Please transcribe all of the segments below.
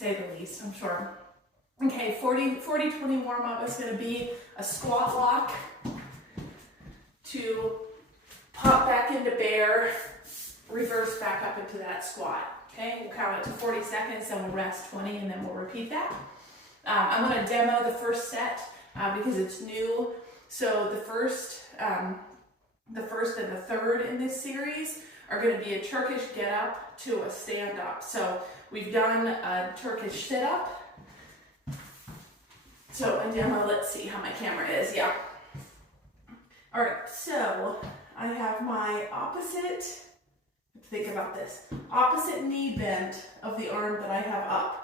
say the least, I'm sure. Okay, 40-20 warm-up is going to be a squat walk to pop back into bear, reverse back up into that squat. Okay, we'll count it to 40 seconds, then we'll rest 20, and then we'll repeat that. I'm going to demo the first set because it's new. So the first and the third in this series are going to be a Turkish get up to a stand up. So we've done a Turkish sit up. So a demo, let's see how my camera is. Yeah. All right, so I have my opposite, think about this, opposite knee bent of the arm that I have up.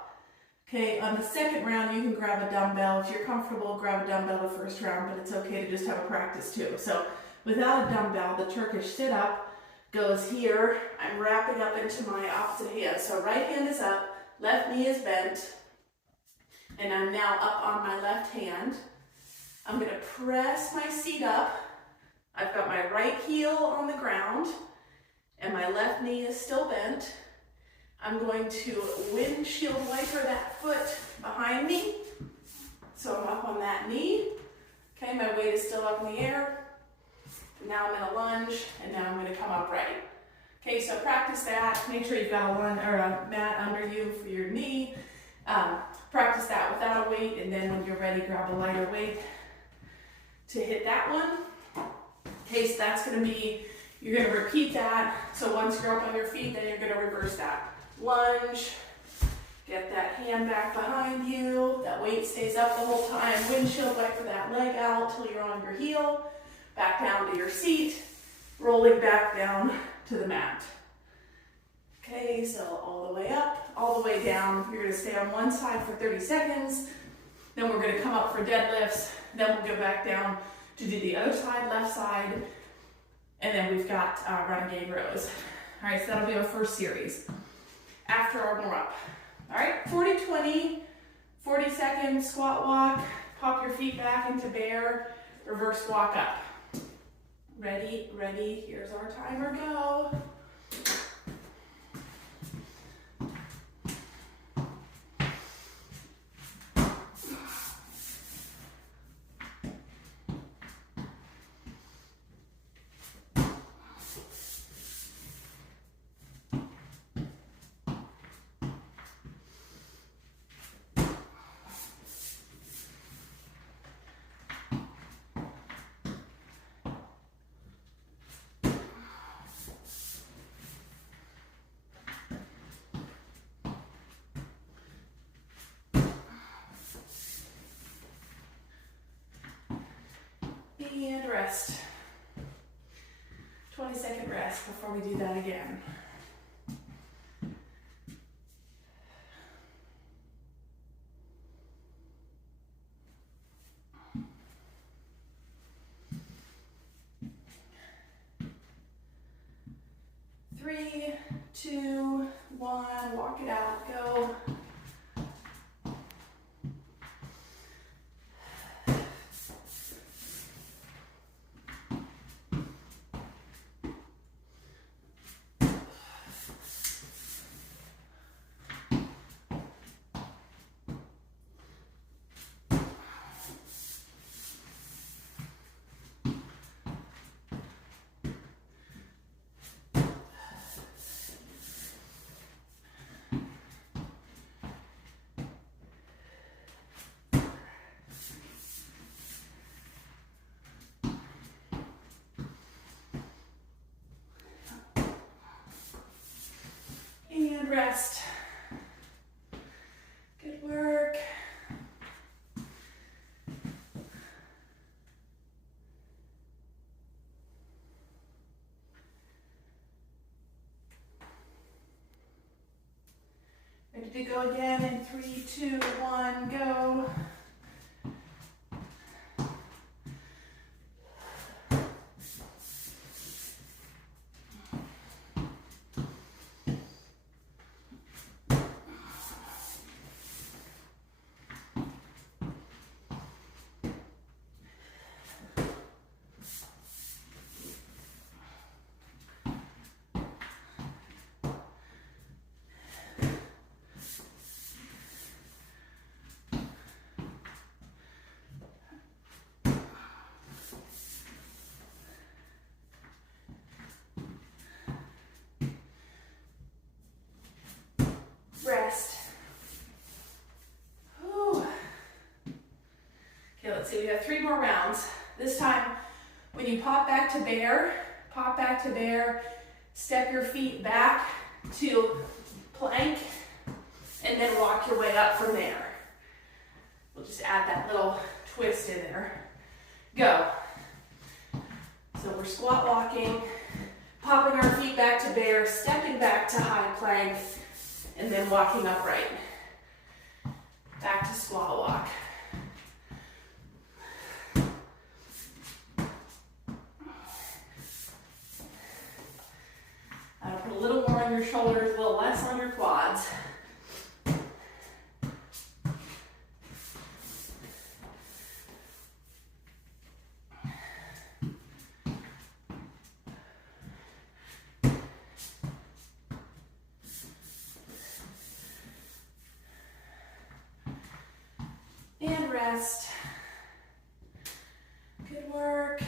Okay, on the second round, you can grab a dumbbell. If you're comfortable, grab a dumbbell the first round, but it's okay to just have a practice too. So without a dumbbell, the Turkish sit up goes here. I'm wrapping up into my opposite hand. So right hand is up, left knee is bent, and I'm now up on my left hand. I'm gonna press my seat up. I've got my right heel on the ground, and my left knee is still bent. I'm going to windshield wiper that foot behind me. So I'm up on that knee. Okay, my weight is still up in the air. Now I'm gonna lunge, and now I'm gonna come upright. Okay, so practice that. Make sure you've got a mat under you for your knee. Practice that without a weight, and then when you're ready, grab a lighter weight to hit that one. Okay, so that's gonna be, you're gonna repeat that. So once you're up on your feet, then you're gonna reverse that. Lunge, get that hand back behind you. That weight stays up the whole time. Windshield wiper that leg out till you're on your heel. Back down to your seat, rolling back down to the mat. Okay, so all the way up, all the way down. You're gonna stay on one side for 30 seconds. Then we're gonna come up for deadlifts. Then we'll go back down to do the other side, left side. And then we've got renegade rows. All right, so that'll be our first series after our warm up. All right, 40-20, 40 seconds squat walk, pop your feet back into bear, reverse walk up. Ready, ready, here's our timer, go. And rest. 20-second rest before we do that again. Three, two, one, walk it out, go. And rest. Good work. Ready to go again in 3, 2, 1, go. Let's see, we have 3 more rounds. This time, when you pop back to bear, step your feet back to plank, and then walk your way up from there. We'll just add that little twist in there. Go. So we're squat walking, popping our feet back to bear, stepping back to high plank, and then walking upright. Back to squat walk. That'll put a little more on your shoulders, a little less on your quads. And rest. Good work.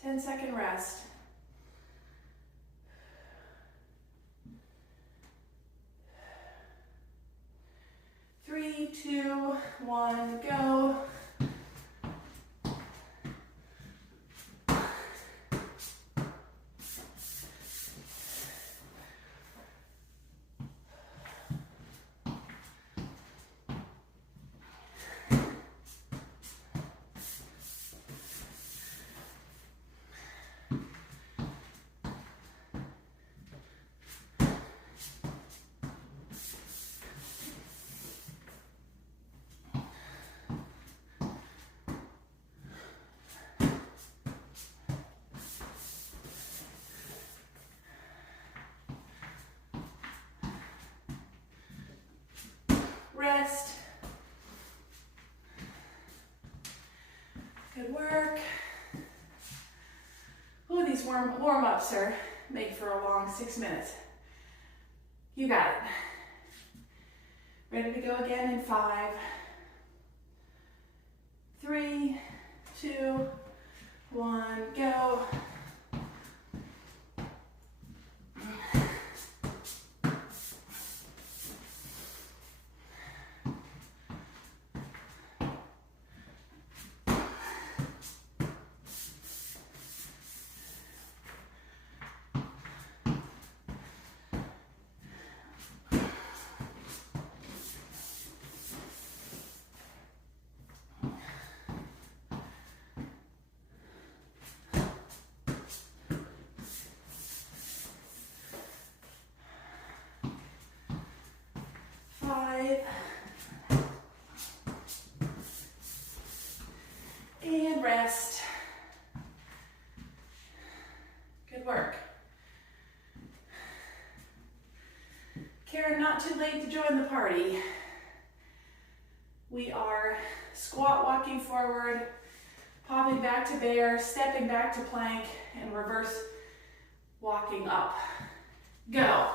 Ten-second rest. Three, two, one, go. Rest. Good work. Ooh, these warm-ups are made for a long 6 minutes. You got it. Ready to go again in 5, 3, 2, 1, go. And rest. Good work. Karen, not too late to join the party. We are squat walking forward, popping back to bear, stepping back to plank, and reverse walking up. Go.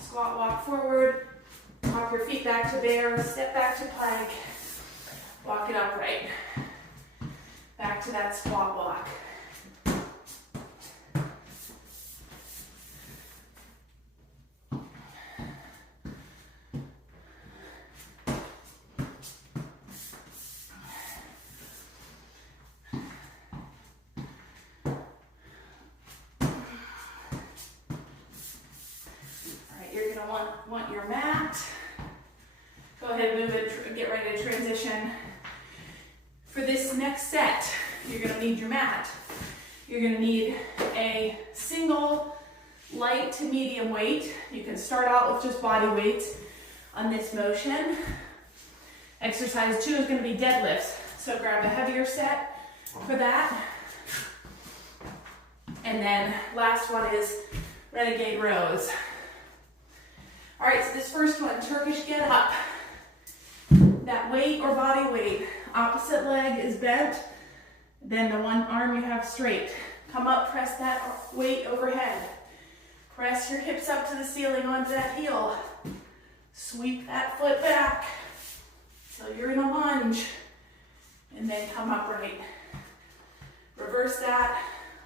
Squat walk forward, pop your feet back to bear, step back to plank, walk it upright. Back to that squat walk. You're going to want your mat. Go ahead and move it, get ready to transition. For this next set, you're going to need your mat. You're going to need a single light to medium weight. You can start out with just body weight on this motion. Exercise 2 is going to be deadlifts. So grab a heavier set for that. And then last one is renegade rows. All right, so this first one, Turkish get up. That weight or body weight, opposite leg is bent, then the one arm you have straight. Come up, press that weight overhead. Press your hips up to the ceiling onto that heel. Sweep that foot back. So you're in a lunge, and then come upright. Reverse that,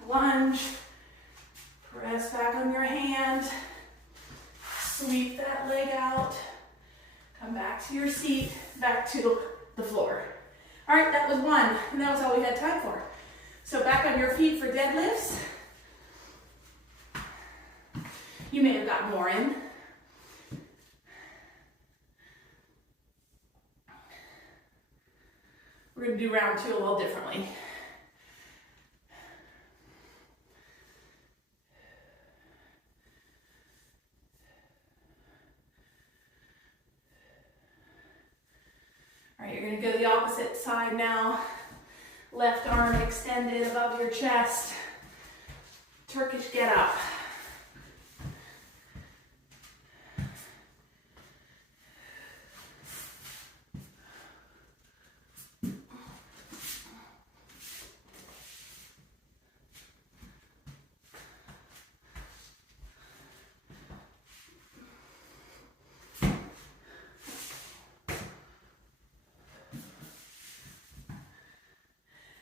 lunge, press back on your hand. Sweep that back to your seat, back to the floor. All right, that was one, and that was all we had time for. So back on your feet for deadlifts. You may have got more in. We're going to do round 2 a little differently. All right, you're going to go to the opposite side now. Left arm extended above your chest. Turkish get up.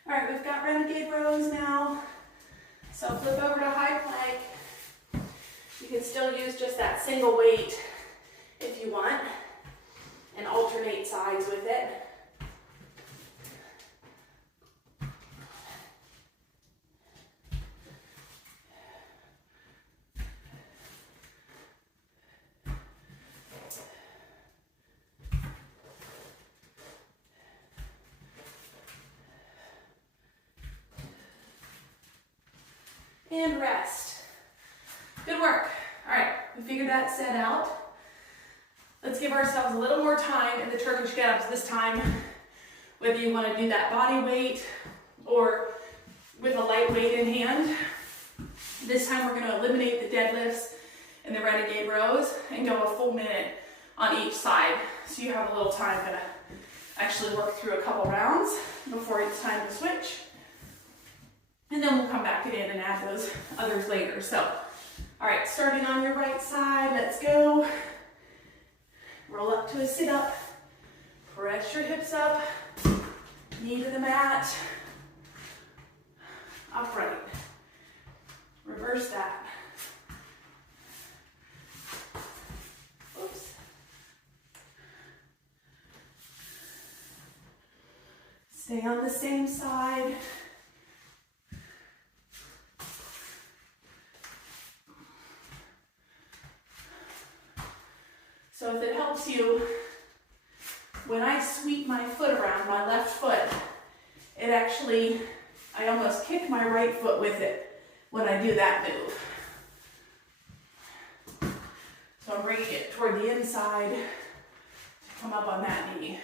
All right, we've got renegade rows now. So flip over to high plank. You can still use just that single weight if you want, and alternate sides with it. And rest. Good work. All right, we figured that set out. Let's give ourselves a little more time in the Turkish get-ups this time, whether you want to do that body weight or with a light weight in hand. This time we're going to eliminate the deadlifts and the renegade rows and go a full minute on each side, so you have a little time to actually work through a couple rounds before it's time to switch. And then we'll come back in and add those others later. So, all right, starting on your right side, let's go. Roll up to a sit-up. Press your hips up. Knee to the mat. Upright. Reverse that. Oops. Stay on the same side. So if it helps you, when I sweep my foot around, my left foot, it actually, I almost kick my right foot with it when I do that move. So I'm bringing it toward the inside to come up on that knee.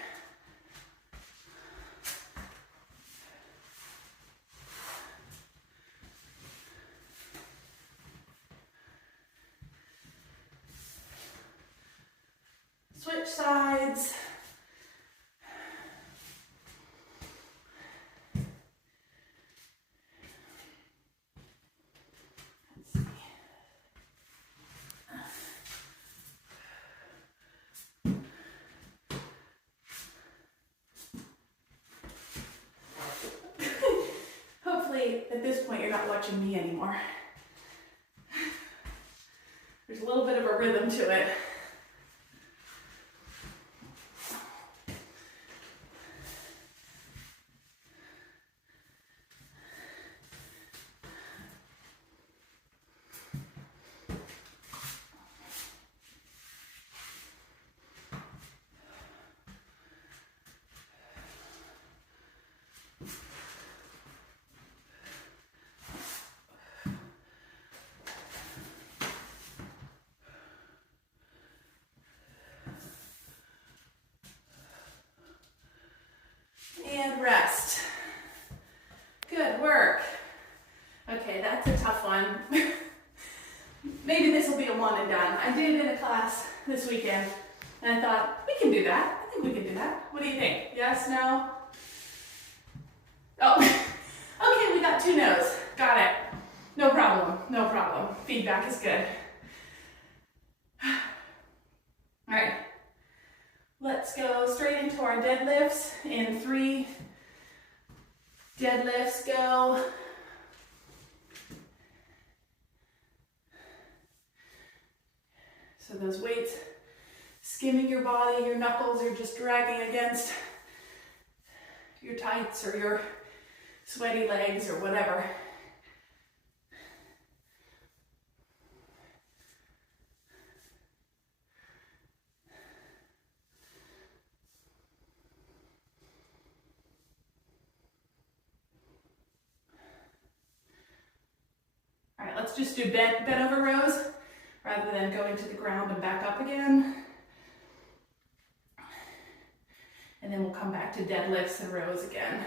Switch sides. Let's see. Hopefully, at this point, you're not watching me anymore. There's a little bit of a rhythm to it. And rest. Good work. Okay, that's a tough one. Maybe this will be a one and done. I did it in a class this weekend, and I thought, we can do that. I think we can do that. What do you think? Yes, no? Oh, okay, we got 2 no's. Got it. No problem, no problem. Feedback is good. All right. Let's go straight into our deadlifts in 3. Deadlifts go. So those weights skimming your body, your knuckles are just dragging against your tights or your sweaty legs or whatever. All right, let's just do bent over rows rather than going to the ground and back up again. And then we'll come back to deadlifts and rows again.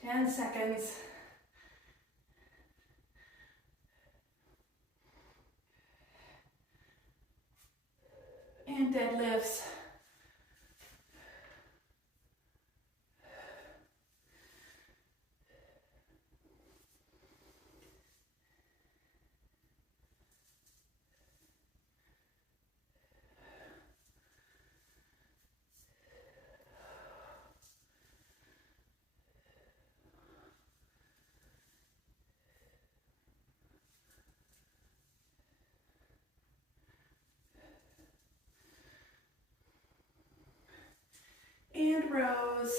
Ten seconds. And deadlifts. And rows.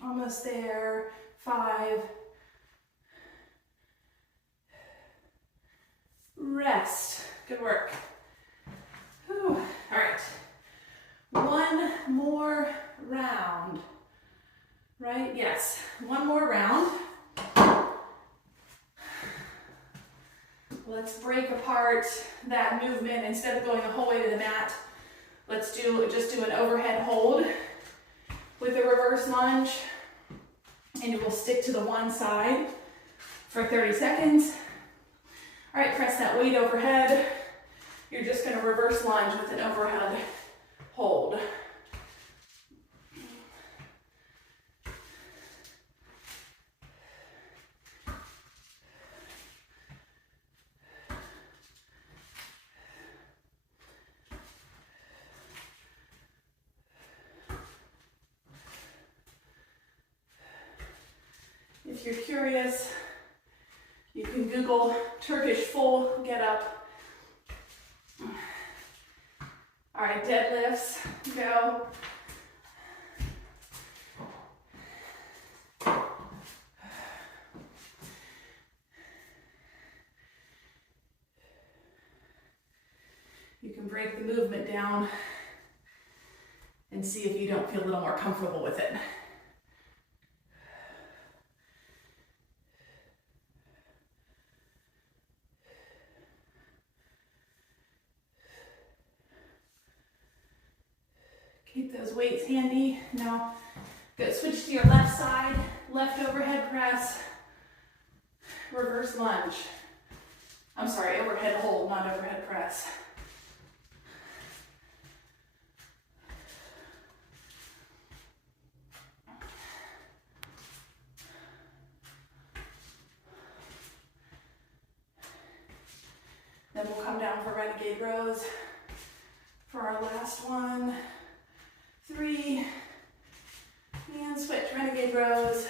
Almost there. 5. Rest. Good work. Whew. All right. One more round. Right? Yes. One more round. Let's break apart that movement. Instead of going the whole way to the mat, let's just do an overhead hold with a reverse lunge. And you will stick to the one side for 30 seconds. All right, press that weight overhead. You're just going to reverse lunge with an overhead hold. If you're curious, you can Google Turkish full get up. All right, deadlifts, go. You can break the movement down and see if you don't feel a little more comfortable with it. Keep those weights handy. Now, go switch to your left side, left overhead press, reverse lunge. I'm sorry, overhead hold, not overhead press. Then we'll come down for renegade rows for our last one. 3, and switch, renegade rows.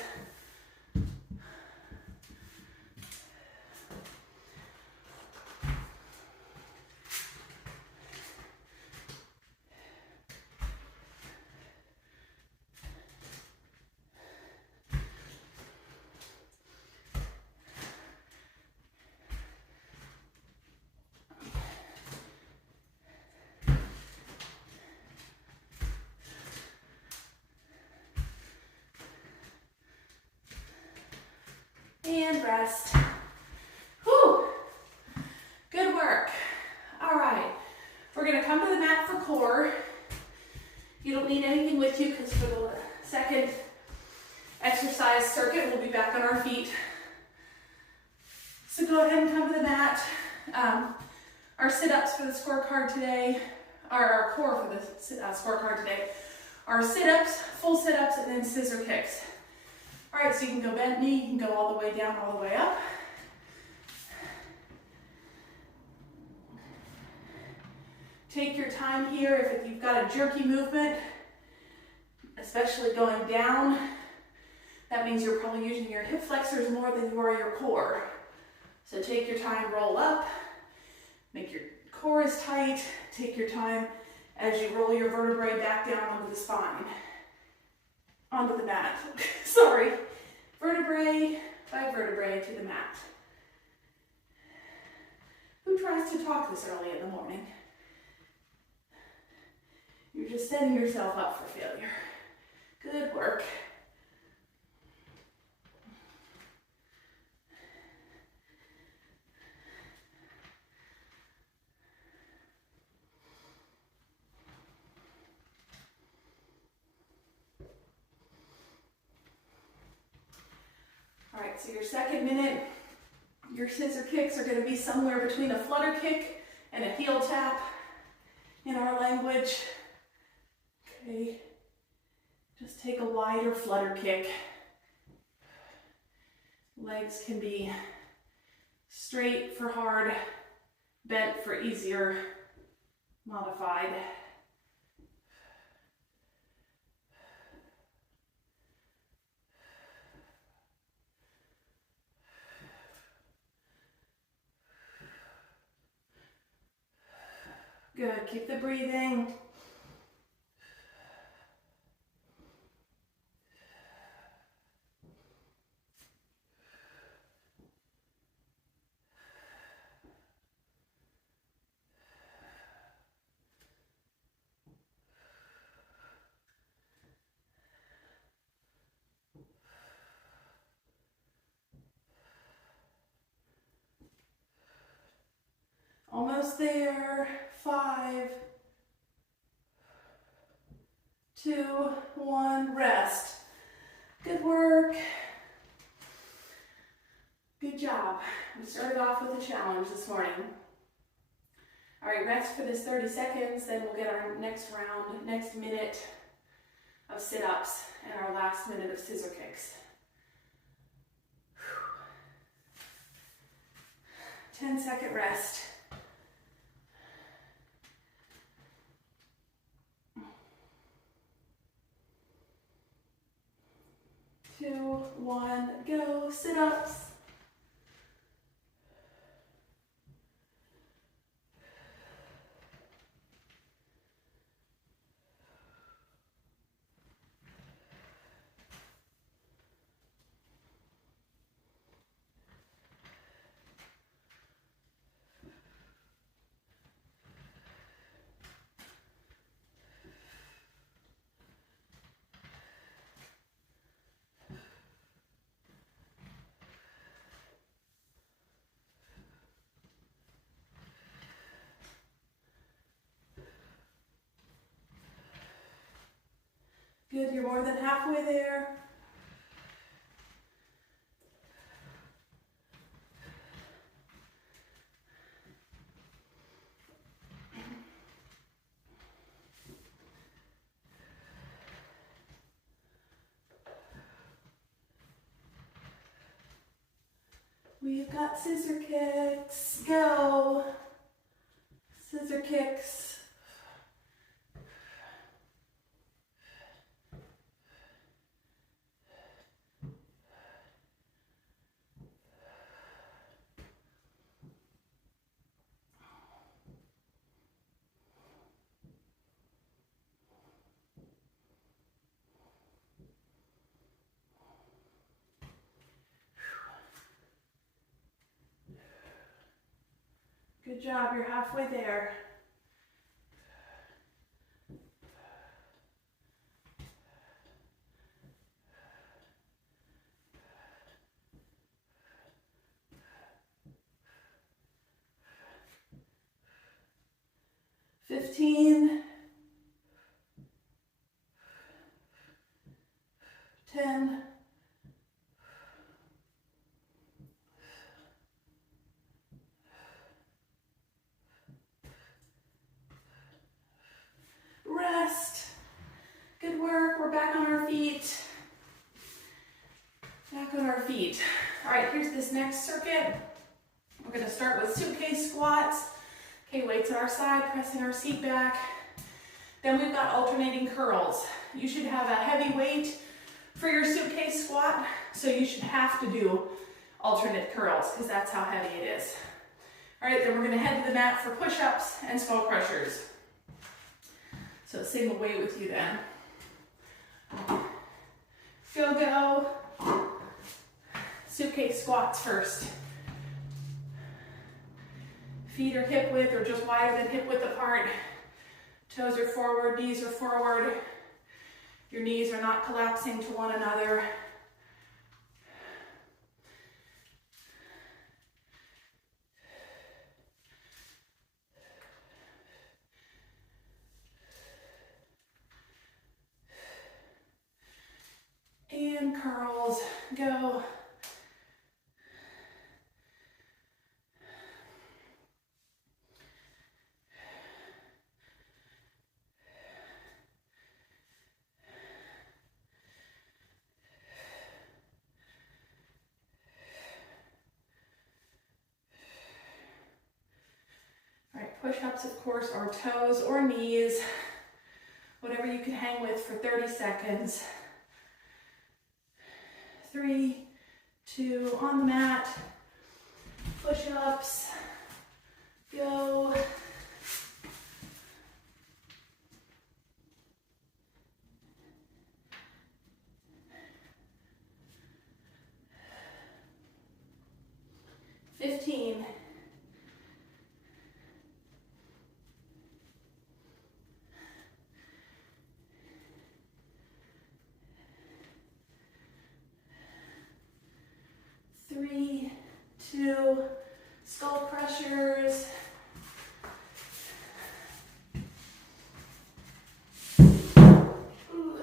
And rest. Whew. Good work. All right. We're going to come to the mat for core. You don't need anything with you because for the second exercise circuit, we'll be back on our feet. So go ahead and come to the mat. Our sit-ups for the scorecard today, or our core for the scorecard today, are sit-ups, full sit-ups, and then scissor kicks. All right, so you can go bent knee, you can go all the way down, all the way up. Take your time here. If you've got a jerky movement, especially going down, that means you're probably using your hip flexors more than you are your core. So take your time, roll up, make your core is tight, take your time as you roll your vertebrae back down onto the spine, onto the mat. Sorry, vertebrae by vertebrae to the mat. Who tries to talk this early in the morning? You're just setting yourself up for failure. Good work. All right, so your second minute, your scissor kicks are going to be somewhere between a flutter kick and a heel tap in our language. Okay, just take a wider flutter kick. Legs can be straight for hard, bent for easier, modified. Good, keep the breathing. Almost there. 5, 2, 1, rest. Good work. Good job. We started off with a challenge this morning. All right, rest for this 30 seconds, then we'll get our next round, next minute of sit-ups and our last minute of scissor kicks. 10-second rest. 2, 1, go. Sit-ups. Good, you're more than halfway there. We've got scissor kicks. Go. Scissor kicks. Good job, you're halfway there. Fifteen. 10. 9. feet. All right, here's this next circuit. We're gonna start with suitcase squats. Okay, weights at our side, pressing our seat back. Then we've got alternating curls. You should have a heavy weight for your suitcase squat, so you should have to do alternate curls because that's how heavy it is. All right, then we're gonna head to the mat for push-ups and skull crushers. So same weight with you then. Go. Suitcase squats first. Feet are hip width or just wider than hip width apart. Toes are forward, knees are forward. Your knees are not collapsing to one another. And curls, go. All right, push-ups, of course, are toes or knees, whatever you can hang with for 30 seconds. 3, 2, on the mat, push-ups, go. Three, 2, skull crushers. Ooh.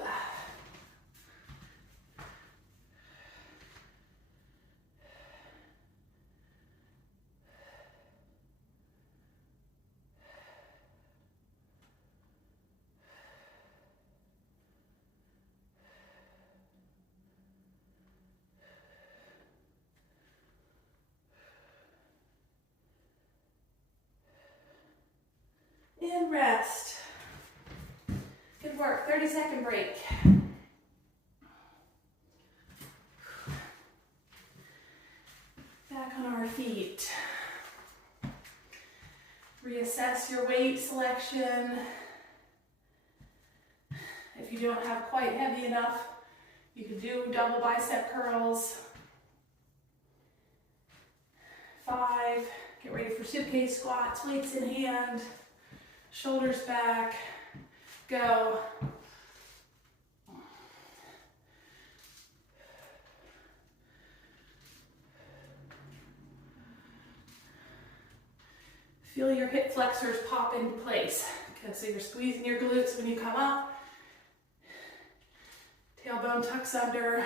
And rest. Good work. 30-second break. Back on our feet. Reassess your weight selection. If you don't have quite heavy enough, you could do double bicep curls. 5, get ready for suitcase squats, weights in hand. Shoulders back, go. Feel your hip flexors pop into place. Okay, so you're squeezing your glutes when you come up. Tailbone tucks under.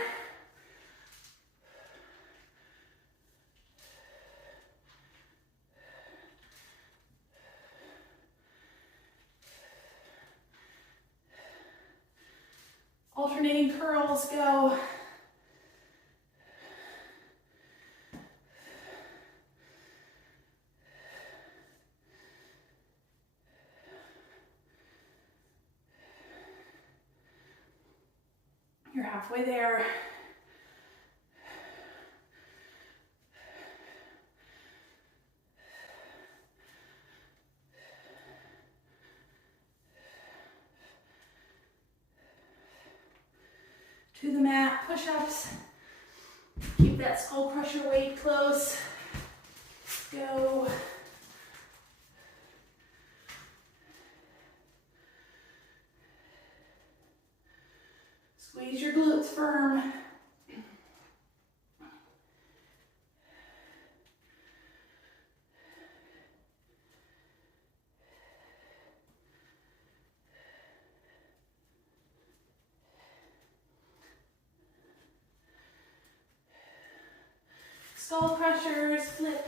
Alternating curls, go. You're halfway there. To the mat, push-ups. Keep that skull crusher weight close. Go. Squeeze your glutes firm. Skull crushers, flip.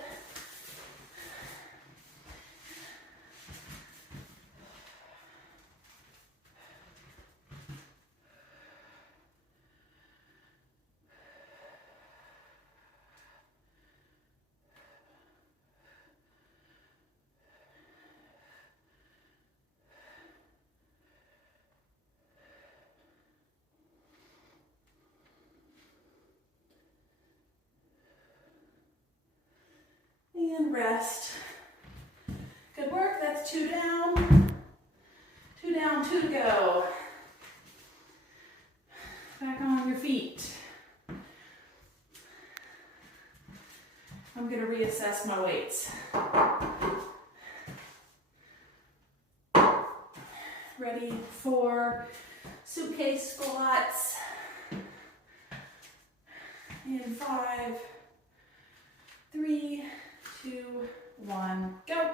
and rest. Good work, that's 2 down. 2 down, 2 to go. Back on your feet. I'm gonna reassess my weights. Ready for suitcase squats. In 5, 3, 2, 1, go.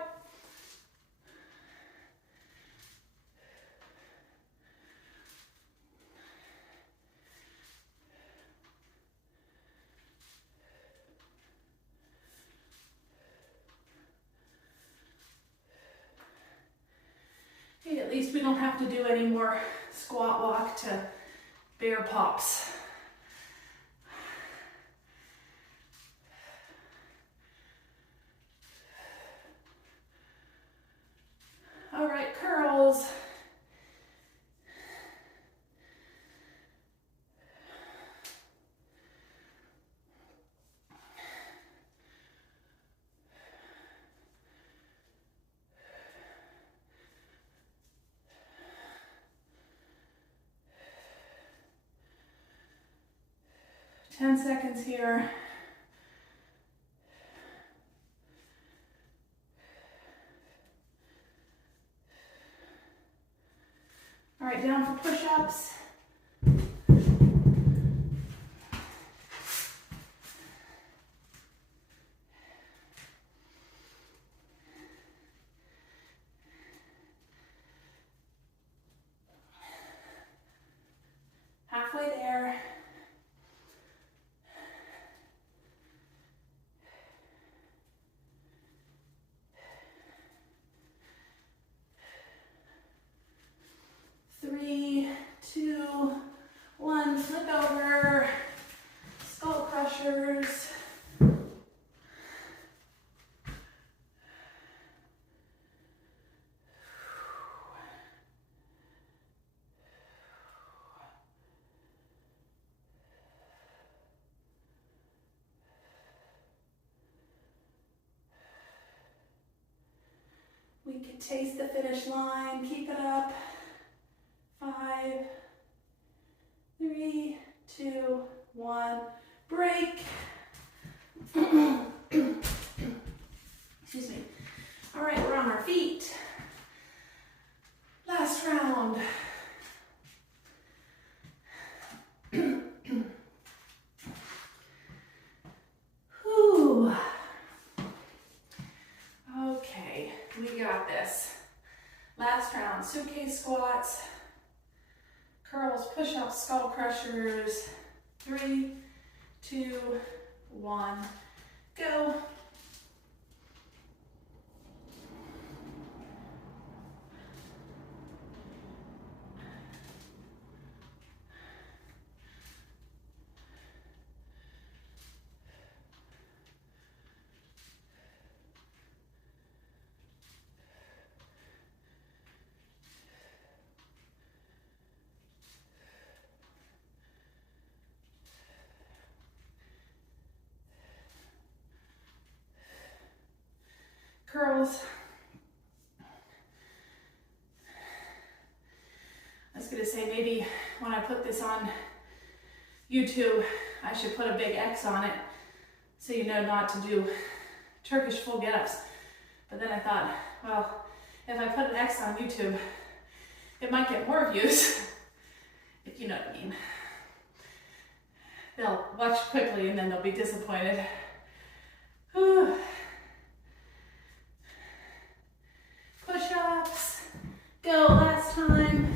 Okay, at least we don't have to do any more squat walk to bear pops. All right, curls. Ten seconds here. All right, down for push-ups. Halfway there. Three, two, one, flip over, skull crushers. We can taste the finish line, keep it up. 5, 3, 2, 1, break. Excuse me. All right, we're on our feet. Last round. Whew. Okay, we got this. Last round, suitcase squats. Curls, push-ups, skull crushers. 3, 2, 1, go. Curls. I was gonna say maybe when I put this on YouTube, I should put a big X on it so you know not to do Turkish full get-ups. But then I thought, well, if I put an X on YouTube, it might get more views, if you know what I mean. They'll watch quickly and then they'll be disappointed. Whew. Push-ups, go, last time.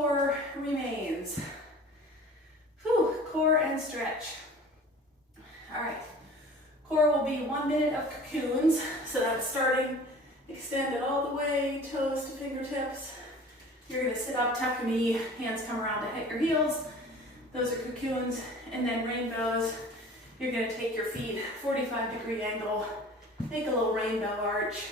core remains. Whew, core and stretch. All right, core will be 1 minute of cocoons. So that's starting, extend it all the way, toes to fingertips. You're gonna sit up, tuck your knee, hands come around to hit your heels. Those are cocoons. And then rainbows, you're gonna take your feet 45-degree angle, make a little rainbow arch.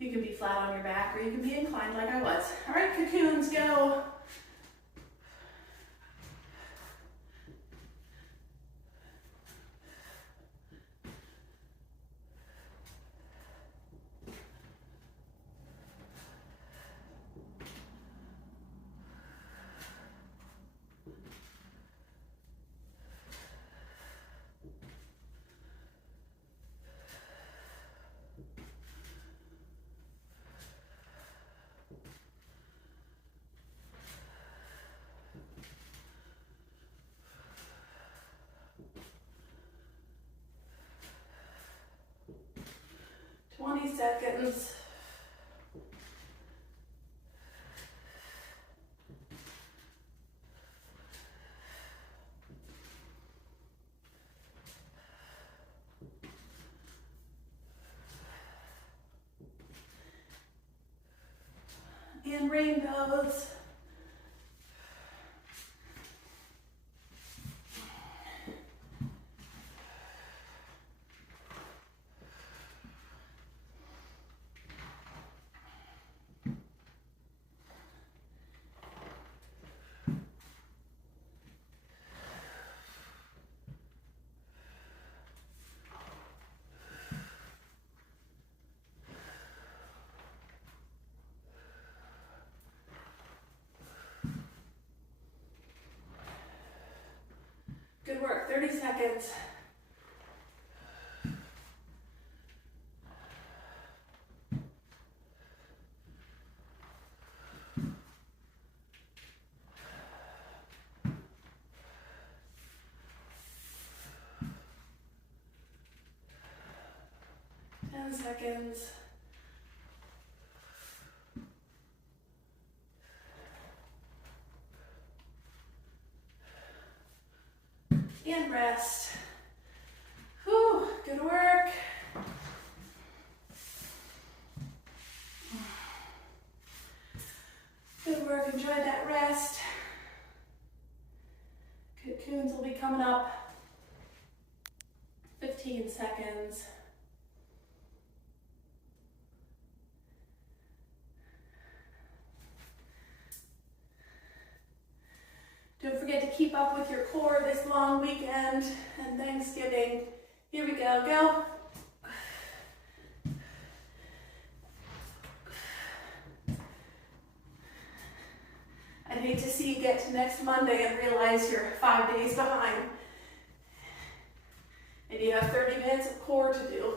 You can be flat on your back or you can be inclined like I was. All right, cocoons, go. Seconds. And rainbows. Good work, 30 seconds. Seconds. And rest. Whew, good work. Good work, enjoy that rest. Cocoons will be coming up. 15 seconds. Don't forget to keep up with your core this long weekend and Thanksgiving. Here we go, go. I'd hate to see you get to next Monday and realize you're 5 days behind. And you have 30 minutes of core to do.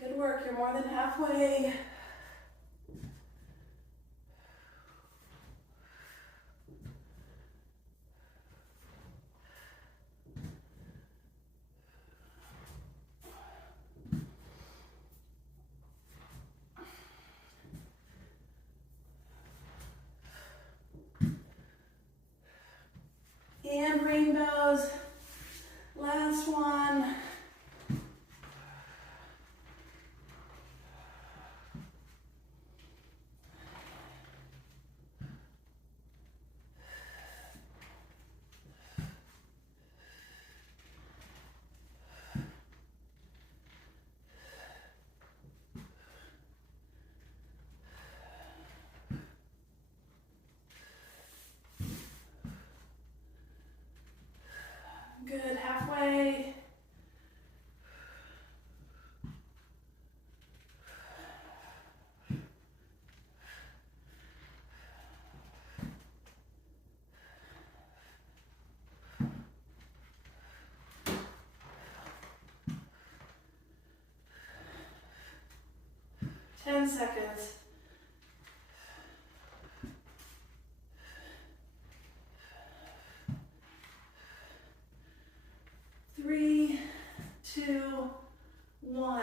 Good work, you're more than halfway. And rainbows. Last one. Good, halfway. 10 seconds. 3, 2, 1.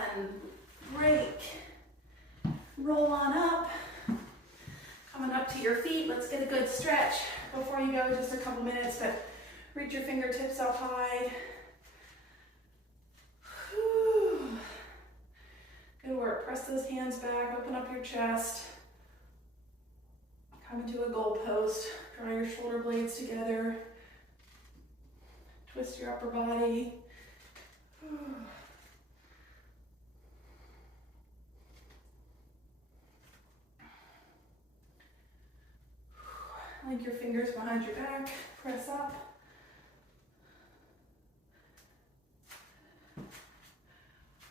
Break. Roll on up. Coming up to your feet. Let's get a good stretch before you go. Just a couple minutes, but reach your fingertips up high. Whew. Good work. Press those hands back. Open up your chest. Come into a goal post. Draw your shoulder blades together. Twist your upper body. Link your fingers behind your back. Press up.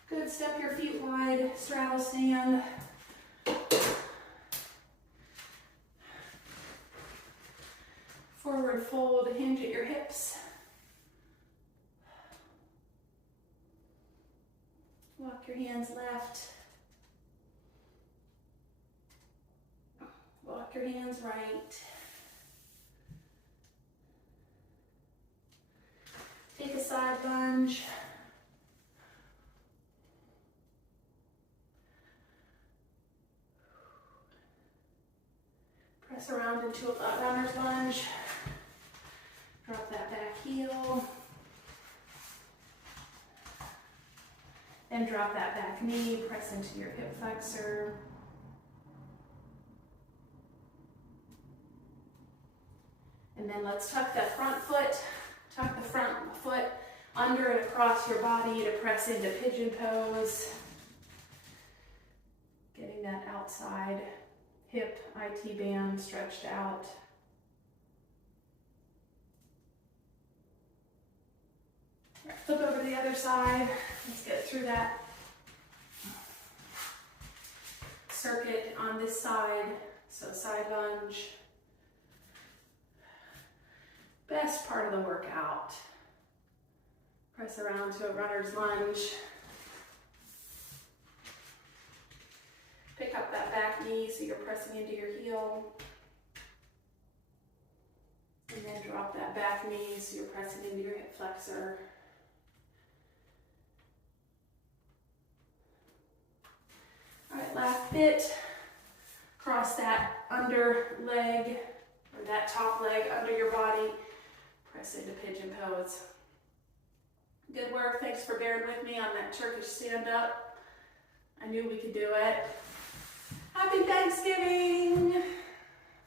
Good. Step your feet wide. Straddle stand. Forward fold. Hinge at your hips. Walk your hands left. Walk your hands right. Take a side lunge. Press around into a flat runner's lunge. Drop that back heel. Then drop that back knee, press into your hip flexor. And then let's tuck that front foot, tuck the front foot under and across your body to press into pigeon pose. Getting that outside hip IT band stretched out. Flip over to the other side. Let's get through that circuit on this side. So side lunge. Best part of the workout. Press around to a runner's lunge. Pick up that back knee so you're pressing into your heel. And then drop that back knee so you're pressing into your hip flexor. All right, last bit. Cross that under leg, or that top leg under your body. Press into pigeon pose. Good work. Thanks for bearing with me on that Turkish stand up. I knew we could do it. Happy Thanksgiving!